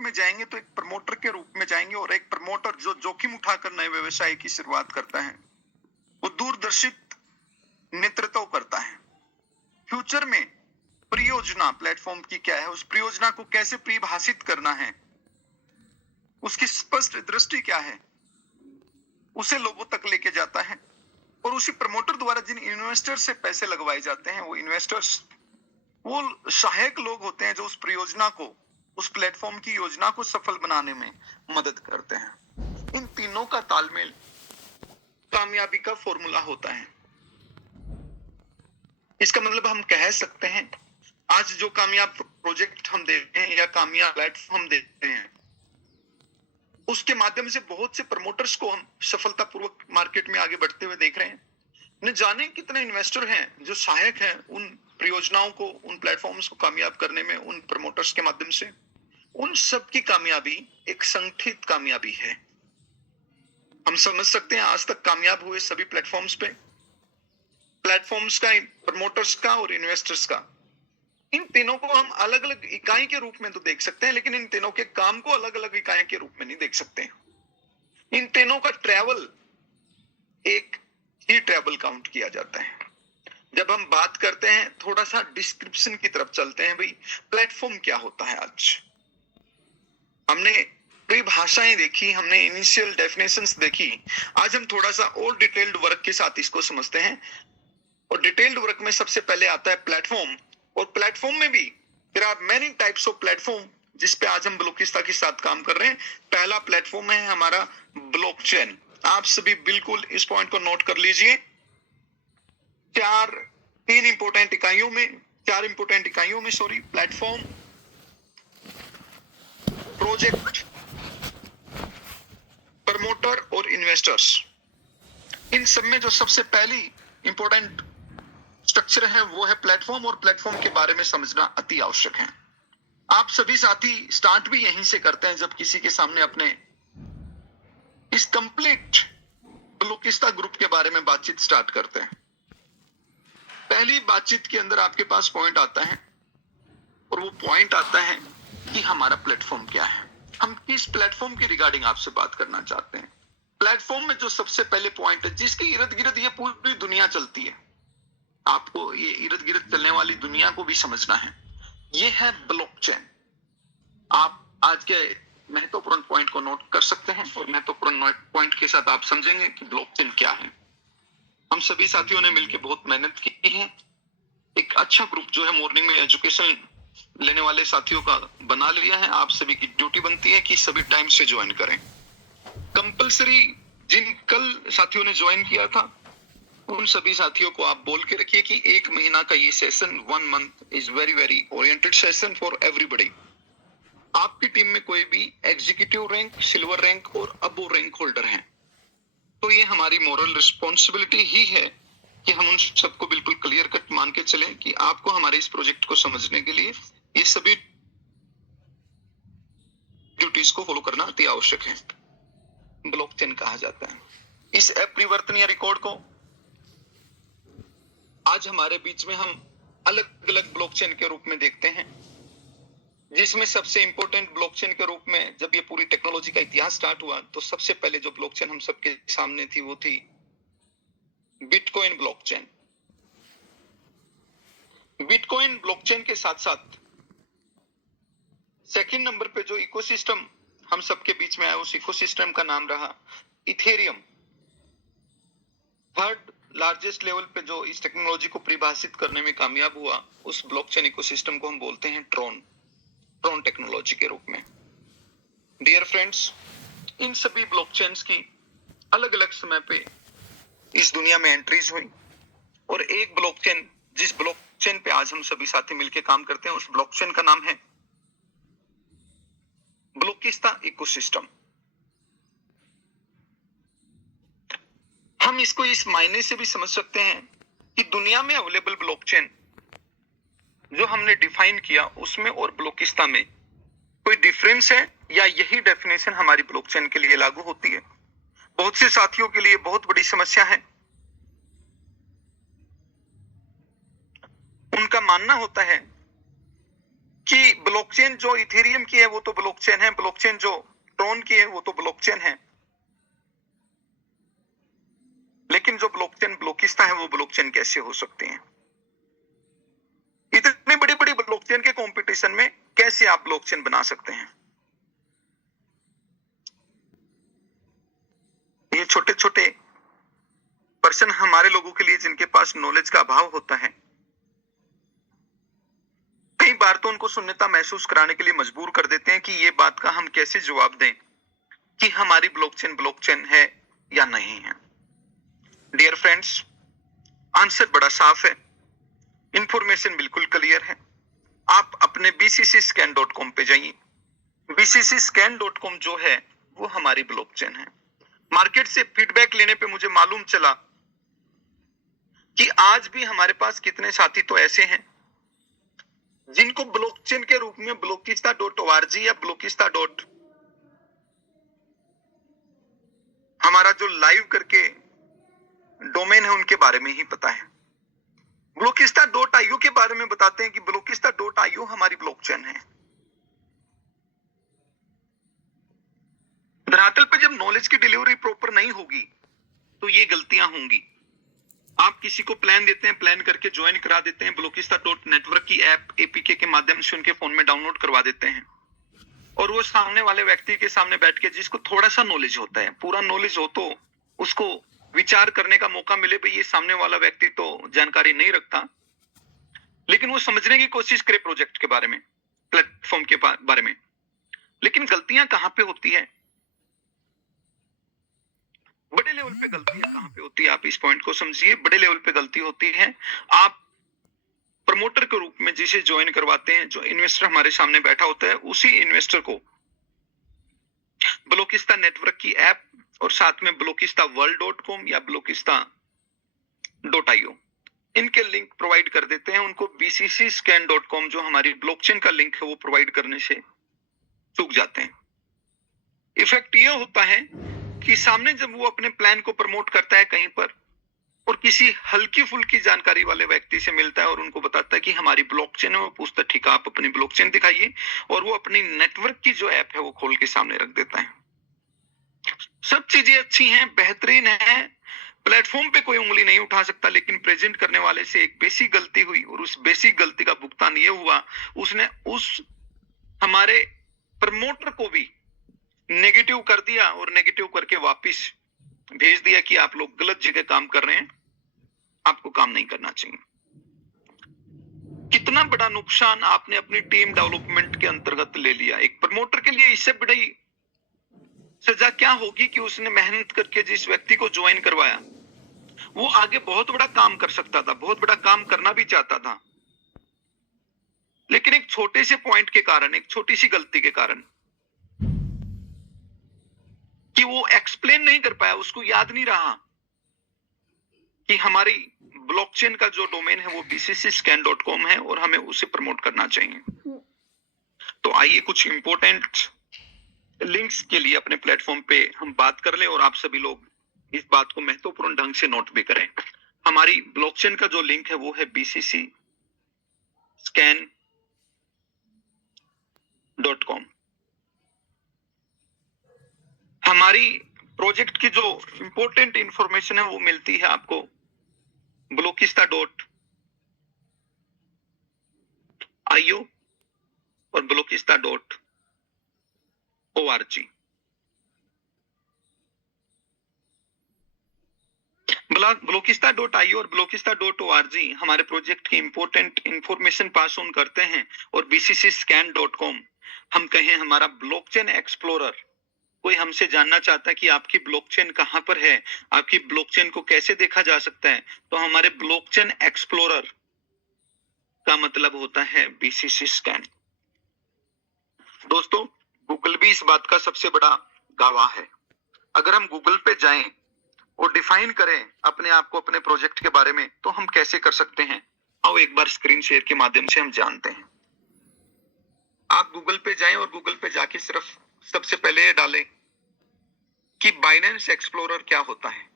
में जाएंगे तो एक प्रमोटर के रूप में जाएंगे, और एक प्रमोटर जो जोखिम उठाकर नए व्यवसाय की शुरुआत करता है वो दूरदर्शित नेतृत्व करता है। फ्यूचर में परियोजना प्लेटफॉर्म की क्या है, उस परियोजना को कैसे परिभाषित करना है, उसकी स्पष्ट दृष्टि क्या है, उसे लोगों तक लेके जाता है। और उसी प्रमोटर द्वारा जिन इन्वेस्टर्स से पैसे लगवाए जाते हैं, वो इन्वेस्टर्स वो सहायक लोग होते हैं जो उस परियोजना को, उस प्लेटफॉर्म की योजना को सफल बनाने में मदद करते हैं। इन तीनों का तालमेल कामयाबी का फॉर्मूला होता है। इसका मतलब हम कह सकते हैं आज जो कामयाब प्रोजेक्ट हम देखते हैं या कामयाब प्लेटफॉर्म देखते हैं, उसके माध्यम से बहुत से प्रमोटर्स को हम सफलतापूर्वक मार्केट में आगे बढ़ते हुए देख रहे हैं। न जाने कितने इन्वेस्टर हैं जो सहायक हैं उन परियोजनाओं को, उन प्लेटफॉर्म्स को कामयाब करने में उन प्रमोटर्स के माध्यम से। उन सब की कामयाबी एक संगठित कामयाबी है। हम समझ सकते हैं आज तक कामयाब हुए सभी प्लेटफॉर्म्स का, प्रमोटर्स का और इन्वेस्टर्स का, इन तीनों को हम अलग अलग इकाई के रूप में तो देख सकते हैं, लेकिन इन तीनों के काम को अलग अलग इकाई के रूप में नहीं देख सकते। इन तीनों का ट्रैवल एक ही ट्रैवल काउंट किया जाता है। जब हम बात करते हैं, थोड़ा सा डिस्क्रिप्शन की तरफ चलते हैं। भाई प्लेटफॉर्म क्या होता है? आज हमने कई भाषाएं देखी, हमने इनिशियल डेफिनेशंस देखी। आज हम थोड़ा सा और डिटेल्ड वर्क के साथ इसको समझते हैं। और डिटेल्ड वर्क में सबसे पहले आता है प्लेटफॉर्म। और प्लेटफॉर्म में भी there are many types of platform, जिस पे आज हम बलोकिस्ता के साथ काम कर रहे हैं। पहला प्लेटफॉर्म है हमारा ब्लॉकचेन। आप सभी बिल्कुल इस पॉइंट को नोट कर लीजिए। चार इंपोर्टेंट इकाइयों में प्लेटफॉर्म, प्रोजेक्ट, प्रमोटर और इन्वेस्टर्स। इन सब में जो सबसे पहली इंपॉर्टेंट स्ट्रक्चर है वो है प्लेटफॉर्म, और प्लेटफॉर्म के बारे में समझना अति आवश्यक है। आप सभी साथी स्टार्ट भी यहीं से करते हैं जब किसी के सामने अपने इस कंप्लीट बलोकिस्ता ग्रुप के बारे में बातचीत स्टार्ट करते हैं। पहली बातचीत के अंदर आपके पास पॉइंट आता है, और वो पॉइंट आता है कि हमारा प्लेटफॉर्म क्या है, हम किस प्लेटफॉर्म के रिगार्डिंग आपसे बात करना चाहते हैं। प्लेटफॉर्म में जो सबसे पहले पॉइंट है, जिसके इर्द गिर्द ये पूरी दुनिया चलती है, आपको ये इर्द गिर्द चलने वाली दुनिया को भी समझना है, ये है ब्लॉकचेन। आप आज के महत्वपूर्ण पॉइंट को नोट कर सकते हैं, और महत्वपूर्ण पॉइंट के साथ आप समझेंगे कि ब्लॉकचेन क्या है। हम सभी साथियों ने मिलकर बहुत मेहनत की है। एक अच्छा ग्रुप जो है मॉर्निंग में एजुकेशन लेने वाले साथियों का बना लिया है। आप सभी की ड्यूटी बनती है कि सभी टाइम से ज्वाइन करें। कंपलसरी जिन कल साथियों ने ज्वाइन किया था, उन सभी साथियों को आप बोल के रखिए कि 1 महीना का ये session, 1 month is very very oriented session for everybody. आपकी टीम में कोई भी एग्जीक्यूटिव रैंक, सिल्वर रैंक और अबव रैंक होल्डर हैं, तो ये हमारी मॉरल रिस्पॉन्सिबिलिटी ही है कि हम उन सबको बिल्कुल क्लियर कट मान के चलें कि आपको हमारे इस प्रोजेक्ट को समझने के लिए ये सभी ड्यूटीज को फॉलो करना अति आवश्यक है। ब्लॉकचेन कहा जाता है इस अपरिवर्तनीय रिकॉर्ड को। आज हमारे बीच में हम अलग अलग ब्लॉकचेन के रूप में देखते हैं, जिसमें सबसे इंपॉर्टेंट ब्लॉकचेन के रूप में जब ये पूरी टेक्नोलॉजी का इतिहास स्टार्ट हुआ, तो सबसे पहले जो ब्लॉकचेन हम सबके सामने थी वो थी बिटकॉइन ब्लॉकचेन। बिटकॉइन ब्लॉकचेन के साथ साथ सेकंड नंबर पे जो इकोसिस्टम हम सबके बीच में आया, उस इकोसिस्टम का नाम रहा इथेरियम। थर्ड लार्जेस्ट लेवल पे जो इस टेक्नोलॉजी को परिभाषित करने में कामयाब हुआ, उस ब्लॉकचेन इकोसिस्टम को हम बोलते हैं ट्रॉन टेक्नोलॉजी के रूप में। डियर फ्रेंड्स, इन सभी ब्लॉकचेन्स की अलग अलग समय पे इस दुनिया में एंट्रीज हुई, और एक ब्लॉकचेन, जिस ब्लॉकचेन पे आज हम सभी साथी मिलकर काम करते हैं, उस ब्लॉकचेन का नाम है बलोकिस्ता इकोसिस्टम। हम इसको इस मायने से भी समझ सकते हैं कि दुनिया में अवेलेबल ब्लॉकचेन जो हमने डिफाइन किया, उसमें और बलोकिस्ता में कोई डिफरेंस है, या यही डेफिनेशन हमारी ब्लॉकचेन के लिए लागू होती है। बहुत से साथियों के लिए बहुत बड़ी समस्या है। उनका मानना होता है कि ब्लॉकचेन जो इथेरियम की है वो तो ब्लॉकचेन है, ब्लॉकचेन जो ट्रोन की है वो तो ब्लॉकचेन है, लेकिन जो ब्लॉकचेन ब्लॉकिस्ता है वो ब्लॉकचेन कैसे हो सकते हैं? इतनी बड़ी बड़ी ब्लॉकचेन के कंपटीशन में कैसे आप ब्लॉकचेन बना सकते हैं? ये छोटे छोटे पर्सन हमारे लोगों के लिए जिनके पास नॉलेज का अभाव होता है, कई बार तो उनको शून्यता महसूस कराने के लिए मजबूर कर देते हैं कि ये बात का हम कैसे जवाब दें कि हमारी ब्लॉकचेन ब्लॉकचेन है या नहीं है। डियर फ्रेंड्स, आंसर बड़ा साफ है, इंफॉर्मेशन बिल्कुल क्लियर है। आप अपने bccscan.com पे जाइए। bccscan.com जो है वो हमारी ब्लॉकचेन है। मार्केट से फीडबैक लेने पे मुझे मालूम चला कि आज भी हमारे पास कितने साथी तो ऐसे हैं जिनको ब्लॉकचेन के रूप में blockista.org या blockista. हमारा जो लाइव करके डोमेन है उनके बारे में ही पता है। blockista.io के बारे में बताते हैं कि blockista.io हमारी ब्लॉकचेन है। धरातल पे जब नॉलेज की डिलीवरी प्रॉपर नहीं होगी तो ये गलतियां होंगी। आप किसी को प्लान देते हैं, प्लान करके ज्वाइन करा देते हैं, blockista.network की ऐप एपीके के माध्यम से उनके फोन में डाउनलोड करवा देते हैं, और वो सामने वाले व्यक्ति के सामने बैठ के, जिसको थोड़ा सा नॉलेज होता है, पूरा नॉलेज हो तो उसको विचार करने का मौका मिले, भाई ये सामने वाला व्यक्ति तो जानकारी नहीं रखता, लेकिन वो समझने की कोशिश करे प्रोजेक्ट के बारे में, प्लेटफॉर्म के बारे में। लेकिन गलतियां कहां पे होती है, बड़े लेवल पे गलतियां कहां पे होती है, आप इस पॉइंट को समझिए। बड़े लेवल पे गलती होती है, आप प्रमोटर के रूप में जिसे ज्वाइन करवाते हैं, जो इन्वेस्टर हमारे सामने बैठा होता है, उसी इन्वेस्टर को ब्लॉकिस्ता नेटवर्क की ऐप और साथ में blockista.world.com या blockista.io इनके लिंक प्रोवाइड कर देते हैं। उनको bccscan.com जो हमारी ब्लॉकचेन का लिंक है वो प्रोवाइड करने से चूक जाते हैं। इफेक्ट ये होता है कि सामने जब वो अपने प्लान को प्रमोट करता है कहीं पर और किसी हल्की फुल्की जानकारी वाले व्यक्ति से मिलता है और उनको बताता है कि हमारी ब्लॉकचेन है, वो पूछता है ठीक है आप अपनी ब्लॉकचेन दिखाइए, और वो अपनी नेटवर्क की जो ऐप है वो खोल के सामने रख देता है। सब चीजें अच्छी हैं, बेहतरीन है, प्लेटफॉर्म पे कोई उंगली नहीं उठा सकता, लेकिन प्रेजेंट करने वाले से एक बेसिक गलती हुई और उस बेसिक गलती का भुगतान ये हुआ, उसने उस हमारे प्रमोटर को भी नेगेटिव कर दिया और नेगेटिव करके वापस भेज दिया कि आप लोग गलत जगह काम कर रहे हैं, आपको काम नहीं करना चाहिए। कितना बड़ा नुकसान आपने अपनी टीम डेवलपमेंट के अंतर्गत ले लिया। एक प्रमोटर के लिए इससे बड़ी सजा क्या होगी कि उसने मेहनत करके जिस व्यक्ति को ज्वाइन करवाया वो आगे बहुत बड़ा काम कर सकता था, बहुत बड़ा काम करना भी चाहता था, लेकिन एक छोटे से पॉइंट के कारण, एक छोटी सी गलती के कारण कि वो एक्सप्लेन नहीं कर पाया, उसको याद नहीं रहा कि हमारी ब्लॉकचेन का जो डोमेन है वो bccscan.com है और हमें उसे प्रमोट करना चाहिए। तो आइए कुछ इंपॉर्टेंट लिंक्स के लिए अपने प्लेटफॉर्म पे हम बात कर लें और आप सभी लोग इस बात को महत्वपूर्ण ढंग से नोट भी करें। हमारी ब्लॉकचेन का जो लिंक है वो है bccscan.com। हमारी प्रोजेक्ट की जो इंपॉर्टेंट इंफॉर्मेशन है वो मिलती है आपको blockista.io और blockista.org। blockista.io और blockista.org हमारे प्रोजेक्ट की इंपॉर्टेंट इंफॉर्मेशन पास ऑन करते हैं, और bccscan.com हम कहें हमारा ब्लॉकचेन एक्सप्लोरर, कोई हमसे जानना चाहता है कि आपकी ब्लॉकचेन कहां पर है, आपकी ब्लॉकचेन को कैसे देखा जा सकता है, तो हमारे ब्लॉकचेन एक्सप्लोरर का मतलब होता है bccscan। दोस्तों, गूगल भी इस बात का सबसे बड़ा गवाह है। अगर हम गूगल पे जाएं और डिफाइन करें अपने आप को, अपने प्रोजेक्ट के बारे में, तो हम कैसे कर सकते हैं, आओ एक बार स्क्रीन शेयर के माध्यम से हम जानते हैं। आप गूगल पे जाएं और गूगल पे जाके सिर्फ सबसे पहले ये डालें कि बाइनेंस एक्सप्लोरर क्या होता है।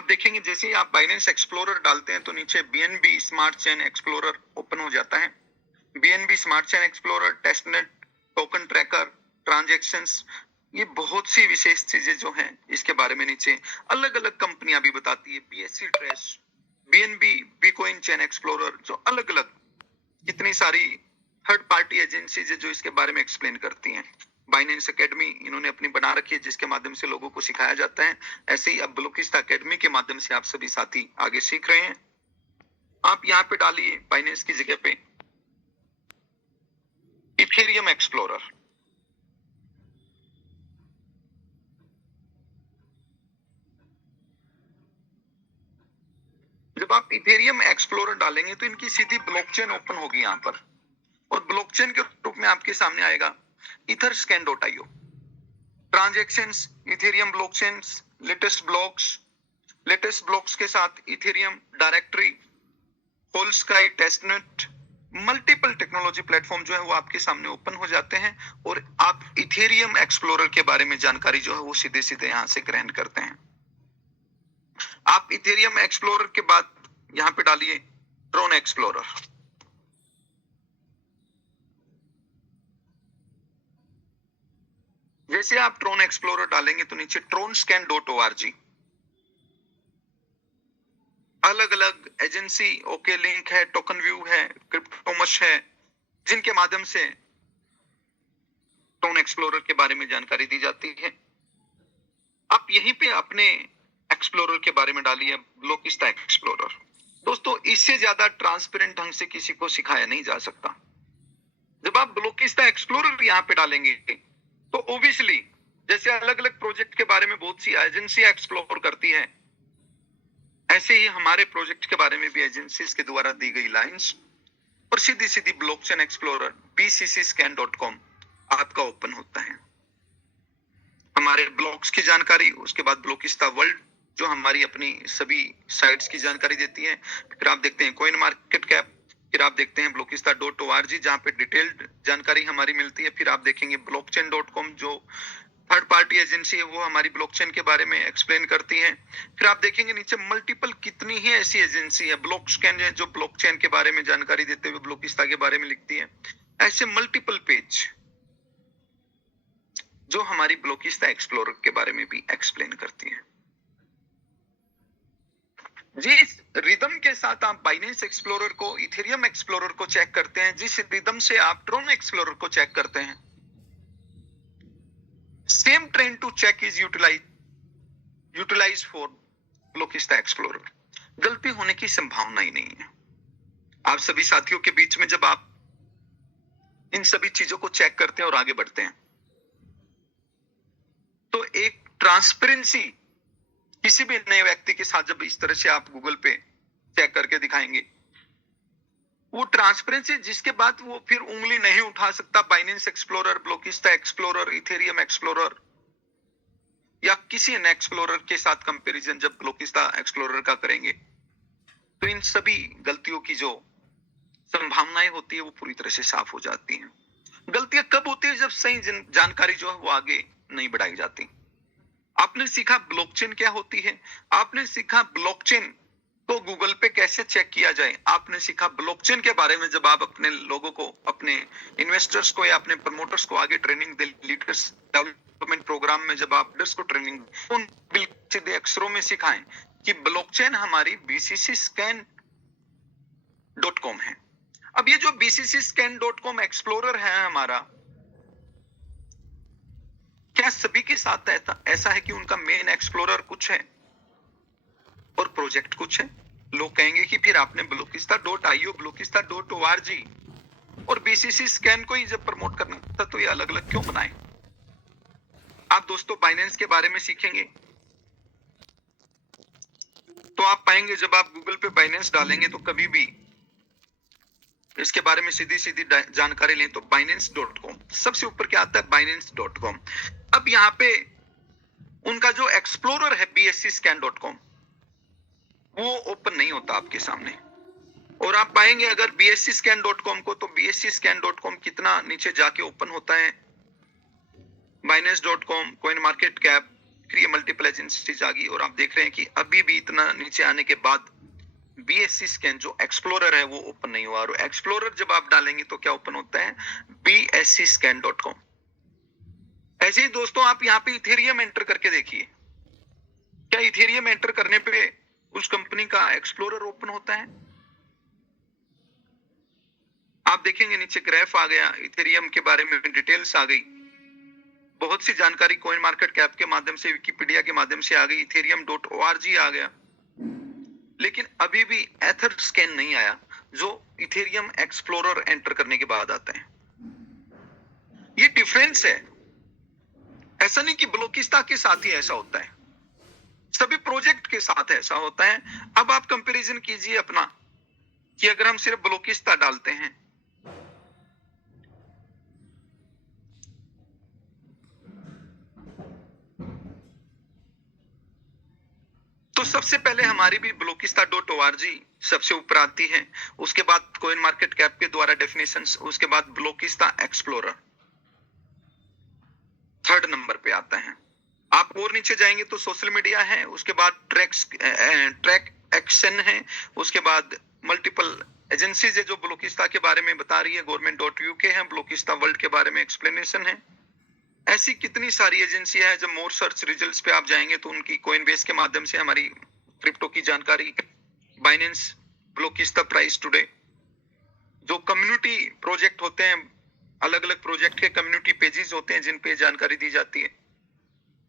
आप देखेंगे जैसे ही आप बाइनेंस एक्सप्लोरर डालते हैं तो नीचे BNB smart chain explorer open हो जाता है। BNB smart chain explorer, testnet, token tracker, transactions, ये बहुत सी विशेष चीजें जो हैं इसके बारे में नीचे अलग अलग कंपनियां भी बताती है। BSc trace, BNB bitcoin chain explorer, जो अलग अलग कितनी सारी थर्ड पार्टी एजेंसीज है जो इसके बारे में एक्सप्लेन करती हैं। बाइनेंस एकेडमी इन्होंने अपनी बना रखी है जिसके माध्यम से लोगों को सिखाया जाता है। ऐसे ही अब ब्लूकिस्ता एकेडमी के माध्यम से आप सभी साथी आगे सीख रहे हैं। आप यहाँ पे डालिए बाइनेंस की जगह पे इथेरियम एक्सप्लोरर। जब आप इथेरियम एक्सप्लोरर डालेंगे तो इनकी सीधी ब्लॉकचेन ओपन होगी यहाँ पर, और ब्लॉकचेन के रूप में आपके सामने आएगा etherscan.io, transactions, Ethereum blockchains, latest blocks के साथ Ethereum directory, Holesky, testnet, multiple technology platform जो है वो आपके सामने ओपन हो जाते हैं, और आप इथेरियम एक्सप्लोरर के बारे में जानकारी जो है वो सीधे सीधे यहां से ग्रहण करते हैं। आप इथेरियम एक्सप्लोरर के बाद यहां पे डालिए ट्रोन एक्सप्लोरर। जैसे आप ट्रोन एक्सप्लोरर डालेंगे तो नीचे tronscan.org, अलग अलग एजेंसी, ओके लिंक है, टोकन व्यू है, क्रिप्टोमस है, जिनके माध्यम से ट्रोन एक्सप्लोरर के बारे में जानकारी दी जाती है। आप यहीं पे अपने एक्सप्लोरर के बारे में डालिए ब्लूकिस्ता एक्सप्लोरर। दोस्तों, इससे ज्यादा ट्रांसपेरेंट ढंग से किसी को सिखाया नहीं जा सकता। जब आप ब्लूकिस्ता एक्सप्लोरर यहाँ पे डालेंगे तो ओबियसली जैसे अलग अलग प्रोजेक्ट के बारे में बहुत सी एजेंसी एक्सप्लोर करती है, ऐसे ही हमारे प्रोजेक्ट के बारे में भी एजेंसीज के द्वारा दी गई लाइंस और सीधी सीधी ब्लॉकचेन एक्सप्लोरर bccscan.com आपका ओपन होता है। हमारे ब्लॉक्स की जानकारी, उसके बाद ब्लूकिस्ता वर्ल्ड जो हमारी अपनी सभी साइट्स की जानकारी देती है। फिर आप देखते हैं कॉइन मार्केट कैप, फिर आप देखते हैं ब्लूकिस्ता.org जहां पे डिटेल्ड जानकारी हमारी मिलती है। फिर आप देखेंगे blockchain.com जो थर्ड पार्टी एजेंसी है वो हमारी ब्लॉकचेन के बारे में एक्सप्लेन करती है। फिर आप देखेंगे नीचे मल्टीपल कितनी ही ऐसी एजेंसी है, ब्लॉकस्कैन है जो ब्लॉकचेन के बारे में जानकारी देते हुए ब्लूकिस्ता के बारे में लिखती है। ऐसे मल्टीपल पेज जो हमारी ब्लूकिस्ता एक्सप्लोरर के बारे में भी एक्सप्लेन करती है। जिस रिदम के साथ आप बाइनेंस एक्सप्लोरर को, इथेरियम एक्सप्लोरर को चेक करते हैं, जिस रिदम से आप ट्रोन एक्सप्लोरर को चेक करते हैं, same train to check is utilize for ब्लूकिस्ता एक्सप्लोरर। गलती होने की संभावना ही नहीं है। आप सभी साथियों के बीच में जब आप इन सभी चीजों को चेक करते हैं और आगे बढ़ते हैं तो एक ट्रांसपेरेंसी किसी भी नए व्यक्ति के साथ जब इस तरह से आप गूगल पे चेक करके दिखाएंगे, वो ट्रांसपेरेंसी जिसके बाद वो फिर उंगली नहीं उठा सकता बाइनेंस एक्सप्लोरर, ब्लूकिस्ता एक्सप्लोरर, इथेरियम एक्सप्लोरर या किसी अन्य एक्सप्लोरर के साथ कंपैरिजन जब ब्लूकिस्ता एक्सप्लोरर का करेंगे तो इन सभी गलतियों की जो संभावनाएं होती है वो पूरी तरह से साफ हो जाती हैं। गलतियां कब होती है? जब सही जानकारी जो है वो आगे नहीं बढ़ाई जाती। आपने सीखा ब्लॉकचेन क्या होती है, आपने सीखा ब्लॉकचेन को गूगल पे कैसे चेक किया जाए, आपने सीखा ब्लॉकचेन के बारे में जब आप अपने लोगों को, अपने इन्वेस्टर्स को या अपने प्रमोटर्स को आगे ट्रेनिंग दे, लीडर्स डेवलपमेंट प्रोग्राम में जब आप लीडर्स को ट्रेनिंग उन सीधे अक्षरों में सिखाएं कि ब्लॉकचेन हमारी bccscan.com है। अब ये जो bccscan.com एक्सप्लोरर है हमारा, क्या सभी के साथ ऐसा है कि उनका मेन एक्सप्लोरर कुछ है और प्रोजेक्ट कुछ है? लोग कहेंगे कि फिर आपने ब्लूकिस्ता.io, ब्लूकिस्ता.org और bccscan को ही जब प्रमोट करना था तो ये अलग अलग क्यों बनाए? आप दोस्तों बाइनेंस के बारे में सीखेंगे तो आप पाएंगे जब आप गूगल पे बाइनेंस डालेंगे तो कभी भी इसके बारे में सीधी सीधी जानकारी लें तो binance.com सबसे ऊपर क्या आता है, binance.com। अब यहाँ पे उनका जो एक्सप्लोरर है bscscan.com वो ओपन नहीं होता आपके सामने, और आप पाएंगे अगर bscscan.com को तो bscscan.com कितना नीचे जाके ओपन होता है। binance.com, coin market cap, फिर ये मल्टीपल एजेंसीज आ गई और आप देख रहे हैं कि अभी भी इतना नीचे आने के बाद BSC स्कैन जो एक्सप्लोरर है वो ओपन नहीं हुआ, और एक्सप्लोरर जब आप डालेंगे तो क्या ओपन होता है, bscscan.com। ऐसे ही दोस्तों आप यहाँ पे इथेरियम एंटर करके देखिए, क्या इथेरियम एंटर करने पे उस कंपनी का एक्सप्लोरर ओपन होता है? आप देखेंगे नीचे ग्राफ आ गया, इथेरियम के बारे में डिटेल्स आ गई, बहुत सी जानकारी कॉइन मार्केट कैप के माध्यम से, विकिपीडिया के माध्यम से आ गई, ethereum.org आ गया, लेकिन अभी भी एथर स्कैन नहीं आया जो इथेरियम एक्सप्लोरर एंटर करने के बाद आता है। ये डिफरेंस है, ऐसा नहीं कि ब्लोकिस्ता के साथ ही ऐसा होता है, सभी प्रोजेक्ट के साथ ऐसा होता है। अब आप कंपैरिजन कीजिए अपना कि अगर हम सिर्फ ब्लोकिस्ता डालते हैं तो सबसे पहले हमारी भी ब्लोकिस्ता.org सबसे ऊपर आती है, उसके बाद कॉइन मार्केट कैप के द्वारा डेफिनेशंस, उसके बाद ब्लोकिस्ता एक्सप्लोरर थर्ड नंबर पे आता है। आप और नीचे जाएंगे तो सोशल मीडिया है, उसके बाद ट्रैक एक्शन है, उसके बाद मल्टीपल एजेंसीज है जो ब्लोकिस्ता के बारे में बता रही है, government.uk है, ब्लोकिस्ता वर्ल्ड के बारे में एक्सप्लेनेशन है। ऐसी कितनी सारी एजेंसी है, जब मोर सर्च रिजल्ट्स पे आप जाएंगे तो उनकी कोइनबेस के माध्यम से हमारी क्रिप्टो की जानकारी, बाइनेंस, ब्लोकिस्ता प्राइस टुडे, जो कम्युनिटी प्रोजेक्ट होते हैं, अलग अलग प्रोजेक्ट के कम्युनिटी पेजेस होते हैं जिन पे जानकारी दी जाती है,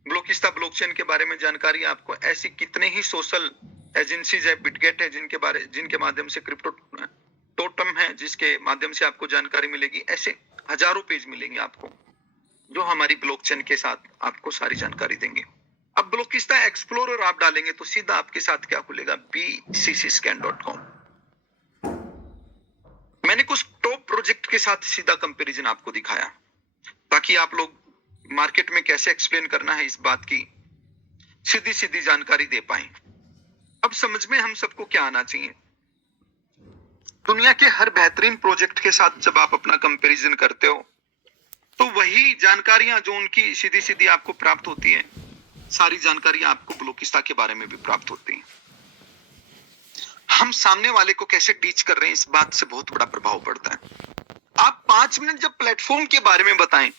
ब्लोकिस्ता ब्लॉकचेन के बारे में जानकारी आपको, ऐसी कितने ही सोशल एजेंसीज है, बिटगेट है जिनके माध्यम से क्रिप्टो टोटम है जिसके माध्यम से आपको जानकारी मिलेगी, ऐसे हजारों पेज मिलेंगे आपको जो हमारी ब्लॉकचेन के साथ आपको सारी जानकारी देंगे। अब ब्लोकिस्ता एक्सप्लोरर आप डालेंगे तो सीधा आपके साथ क्या खुलेगा, bccscan.com। मैंने कुछ टॉप प्रोजेक्ट के साथ सीधा कंपैरिजन आपको दिखाया ताकि आप लोग मार्केट में कैसे एक्सप्लेन करना है इस बात की सीधी सीधी जानकारी दे पाए। अब समझ में हम सबको क्या आना चाहिए, दुनिया के हर बेहतरीन प्रोजेक्ट के साथ जब आप अपना कंपैरिजन करते हो तो वही जानकारियां जो उनकी सीधी सीधी आपको प्राप्त होती है, सारी जानकारियां आपको ब्लोकिस्ता के बारे में भी प्राप्त होती हैं। हम सामने वाले को कैसे टीच कर रहे हैं इस बात से बहुत बड़ा प्रभाव पड़ता है। आप 5 मिनट जब प्लेटफॉर्म के बारे में बताएं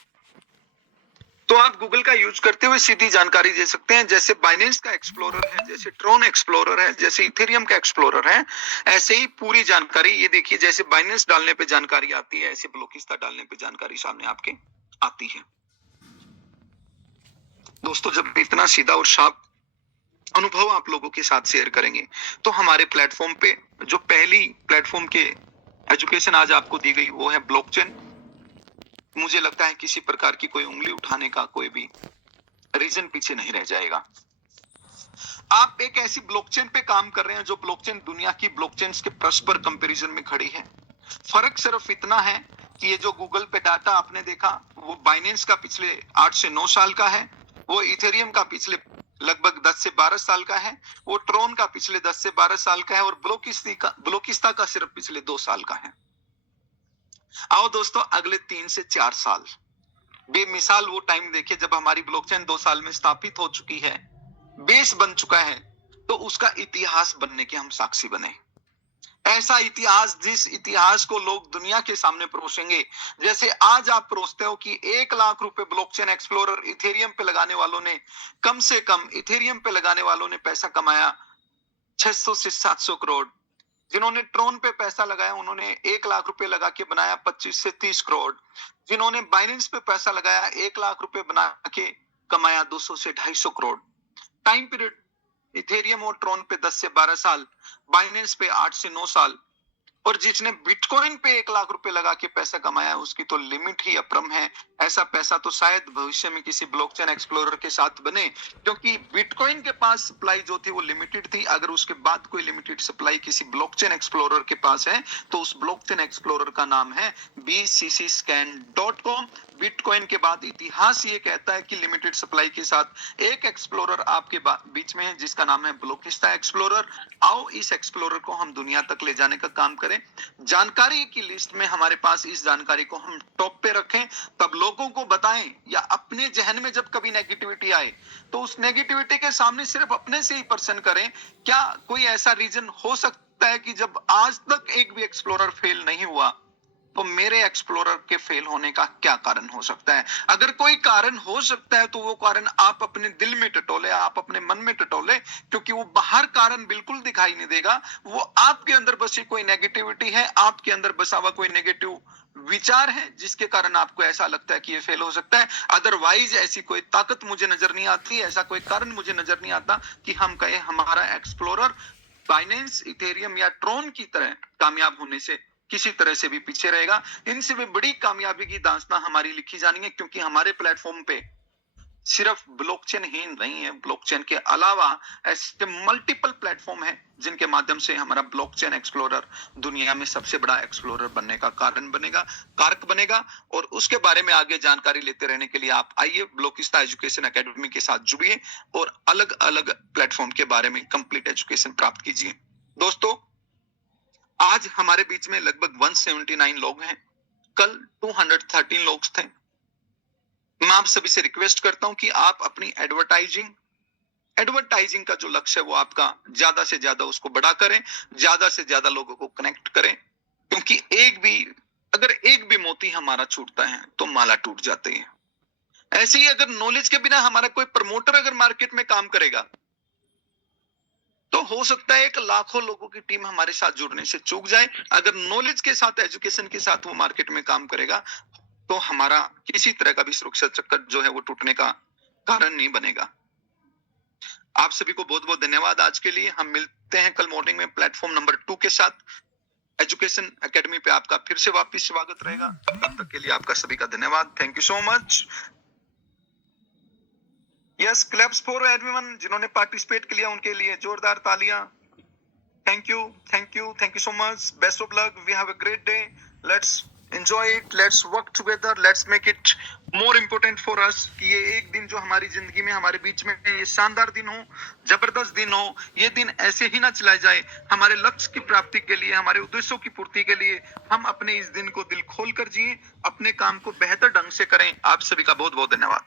तो आप गूगल का यूज करते हुए सीधी जानकारी दे सकते हैं, जैसे बाइनेंस का एक्सप्लोरर है, जैसे ट्रोन एक्सप्लोरर है, जैसे इथेरियम का एक्सप्लोरर है, ऐसे ही पूरी जानकारी, ये देखिए जैसे बाइनेंस डालने पे जानकारी आती है, ऐसे ब्लोकिस्ता डालने पे जानकारी सामने आपके आती है। दोस्तों जब इतना सीधा और शार्प अनुभव आप लोगों के साथ शेयर करेंगे तो हमारे प्लेटफॉर्म पे जो पहली प्लेटफॉर्म के एजुकेशन आज आपको दी गई वो है ब्लॉकचेन। मुझे लगता है किसी प्रकार की कोई उंगली उठाने का कोई भी रीजन पीछे नहीं रह जाएगा। आप एक ऐसी ब्लॉकचेन पे काम कर रहे हैं जो ब्लॉकचेन दुनिया की ब्लॉकचेन्स के परस्पर कंपैरिजन में खड़ी है। फर्क सिर्फ इतना है कि ये जो गूगल पे डाटा आपने देखा वो बाइनेंस का पिछले 8 से 9 साल का है, वो इथेरियम का पिछले लगभग 10 से 12 साल का है, वो ट्रोन का पिछले 10 से 12 साल का है, और ब्लोकिस्ता का सिर्फ पिछले 2 साल का है। आओ दोस्तों अगले 3 से 4 साल बेमिसाल वो टाइम देखिए जब हमारी ब्लॉकचेन 2 साल में स्थापित हो चुकी है, बेस बन चुका है, तो उसका इतिहास बनने के हम साक्षी बने। ऐसा इतिहास जिस इतिहास को लोग दुनिया के सामने परोसेंगे, जैसे आज आप परोसते हो कि 1 लाख रुपए ब्लॉकचेन एक्सप्लोरर इथेरियम पे लगाने वालों ने, कम से कम इथेरियम पे लगाने वालों ने पैसा कमाया 600 से 700 करोड़। जिन्होंने ट्रोन पे पैसा लगाया उन्होंने 1 लाख रुपए लगा के बनाया 25 से 30 करोड़। जिन्होंने बाइनेंस पे पैसा लगाया 1 लाख रुपए बना के कमाया 200 से 250 करोड़। टाइम पीरियड इथेरियम और ट्रोन पे 10 से 12 साल, बाइनेंस पे 8 से 9 साल, और जिसने बिटकॉइन पे 1 लाख रुपए लगा के पैसा कमाया उसकी तो लिमिट ही अपरम है। ऐसा पैसा तो शायद भविष्य में किसी ब्लॉकचेन एक्सप्लोरर के साथ बने, क्योंकि बिटकॉइन के पास सप्लाई जो थी वो लिमिटेड थी। अगर उसके बाद कोई लिमिटेड सप्लाई किसी ब्लॉकचेन एक्सप्लोरर के पास है तो उस ब्लॉकचेन एक्सप्लोरर का नाम है bccscan.com। बिटकॉइन के बाद इतिहास ये कहता है कि लिमिटेड सप्लाई के साथ एक एक्सप्लोरर आपके बीच में है जिसका नाम है ब्लोकिस्ता एक्सप्लोरर। आओ इस एक्सप्लोरर को हम दुनिया तक ले जाने का काम करें। जानकारी की लिस्ट में हमारे पास इस जानकारी को हम टॉप पे रखें, तब लोगों को बताएं या अपने जहन में जब कभी नेगेटिविटी आए तो उस नेगेटिविटी के सामने सिर्फ अपने से ही पर्सन करें। क्या कोई ऐसा रीजन हो सकता है कि जब आज तक एक भी एक्सप्लोरर फेल नहीं हुआ, तो मेरे एक्सप्लोरर के फेल होने का क्या कारण हो सकता है? अगर कोई कारण हो सकता है तो वो कारण आप अपने दिल में टटोले, आप अपने मन में टटोले, क्योंकि वो बाहर कारण बिल्कुल दिखाई नहीं देगा। वो आपके अंदर बसी कोई नेगेटिविटी है, आपके अंदर बसा हुआ कोई नेगेटिव विचार है जिसके कारण आपको ऐसा लगता है कि ये फेल हो सकता है। अदरवाइज ऐसी कोई ताकत मुझे नजर नहीं आती, ऐसा कोई कारण मुझे नजर नहीं आता कि हम कहें हमारा एक्सप्लोरर बाइनेंस, इथेरियम या ट्रोन की तरह कामयाब होने से किसी तरह से भी पीछे रहेगा। इनसे भी बड़ी कामयाबी की दास्तां हमारी लिखी जानी है, क्योंकि हमारे प्लेटफॉर्म पे सिर्फ ब्लॉकचेन ही नहीं है, ब्लॉकचेन के अलावा ऐसे मल्टीपल प्लेटफॉर्म हैं जिनके माध्यम से हमारा ब्लॉकचेन एक्सप्लोरर दुनिया में सबसे बड़ा एक्सप्लोरर बनने का कारण बनेगा, कारक बनेगा। और उसके बारे में आगे जानकारी लेते रहने के लिए आप आइए ब्लोकिस्ता एजुकेशन एकेडमी के साथ जुड़िए और अलग अलग प्लेटफॉर्म के बारे में कंप्लीट एजुकेशन प्राप्त कीजिए। दोस्तों, आज हमारे बीच में लगभग 179 लोग हैं, कल 213 लोग थे। मैं आप सभी से रिक्वेस्ट करता हूं कि आप अपनी एडवर्टाइजिंग का जो लक्ष्य है वो आपका ज्यादा से ज्यादा उसको बड़ा करें, ज्यादा से ज्यादा लोगों को कनेक्ट करें, क्योंकि अगर एक भी मोती हमारा छूटता है तो माला टूट जाती है। ऐसे ही अगर नॉलेज के बिना हमारा कोई प्रमोटर अगर मार्केट में काम करेगा तो हो सकता है एक लाखों लोगों की टीम हमारे साथ जुड़ने से चूक जाए। अगर नॉलेज के साथ, एजुकेशन के साथ वो मार्केट में काम करेगा तो हमारा किसी तरह का भी सुरक्षा चक्कर जो है वो टूटने का कारण नहीं बनेगा। आप सभी को बहुत बहुत धन्यवाद। आज के लिए हम मिलते हैं कल मॉर्निंग में प्लेटफॉर्म नंबर 2 के साथ। एजुकेशन एकेडमी पे आपका फिर से वापस स्वागत रहेगा। तब तक के लिए आपका सभी का धन्यवाद। Thank you so much. Yes, claps for everyone जिन्होंने पार्टिसिपेट किया उनके लिए जोरदार तालियां। Thank you, thank you, thank you so much. Best of luck, we have a great day. Let's enjoy it, let's work together, let's make it more important for us कि ये एक दिन जो हमारी जिंदगी में हमारे बीच में ये शानदार दिन हो, जबरदस्त दिन हो। ये दिन ऐसे ही ना चला जाए। हमारे लक्ष्य की प्राप्ति के लिए, हमारे उद्देश्यों की पूर्ति के लिए हम अपने इस दिन को दिल खोल कर जिए, अपने काम को बेहतर ढंग से करें। आप सभी का बहुत बहुत धन्यवाद।